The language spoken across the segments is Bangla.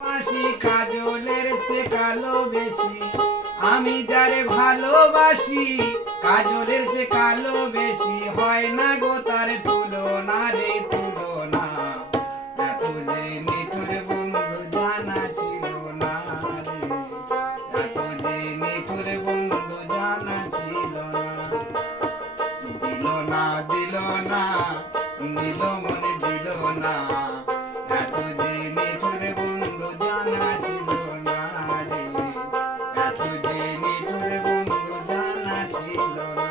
বাসি কাজলের চেয়ে কালো বেশি, আমি যারে ভালোবাসি কাজলের চেয়ে কালো বেশি, হয় না গো তার তুলনা রে তুলনা। এত যে নিঠুর বন্ধু জানা ছিল না রে, এত যে নিঠুর বন্ধু জানা ছিল না। দিল না দিল না নিল মনে দিল না, এত যে নিঠুর বন্ধু জানা ছিল না রে, এত যে নিঠুর বন্ধু জানা ছিল না।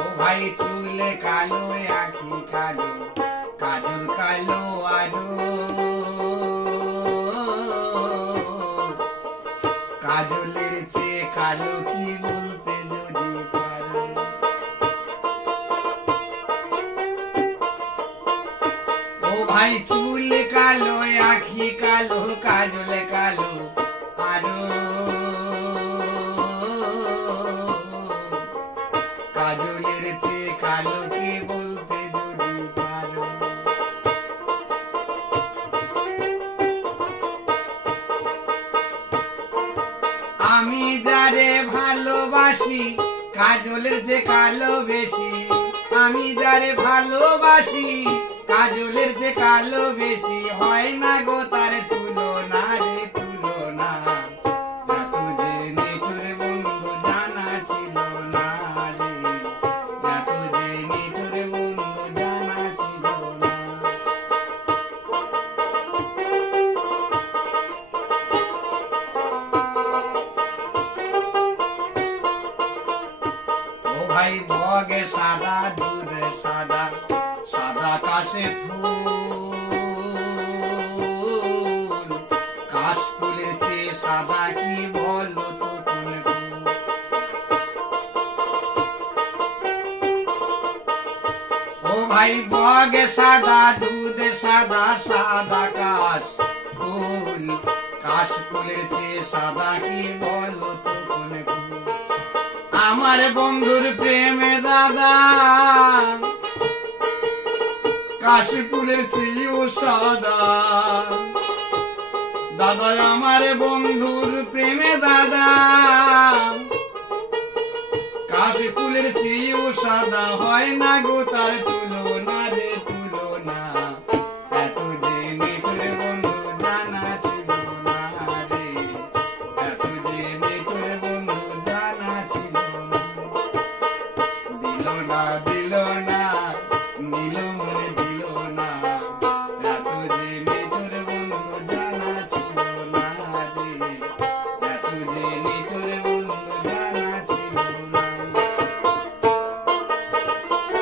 ও ভাই চুলে কালো আঁখি কালো, কাজল কালো আরো, কাজলের চেয়ে কালো কি বলতে যদি পারো। ও ভাই চুল কালো আঁখি কালো, কাজল কালো আরো, কাজলের চেয়ে কালো কি বলতে যদি পারো। আমি যারে ভালোবাসি কাজলের যে কালো বেশি, আমি যারে ভালোবাসি কাজলের যে কালো বেশি, হয় না গো তার তুলনা রে তুলনা। এত যে নিঠুর বন্ধু জানা ছিল না রে, এত যে নিঠুর বন্ধু জানা ছিল না। ও ভাই বগে সাদা দুধ সাদা, সাদা কাশে ফুল, কাশ ফুলের চেয়ে সাদা কি বলো তো তুমি। ও ভাই বগে সাদা দুধ সাদা, সাদা কাশ ফুল, কাশ ফুলের চেয়ে সাদা কি বলো তো তুমি। আমার বন্ধুর প্রেমে দাদা কাশফুলের চেয়েও সাদা, দাদা আমার বন্ধুর প্রেমে দাদা কাশফুলের চেয়েও সাদা, হয় না গো তার তুলনা রে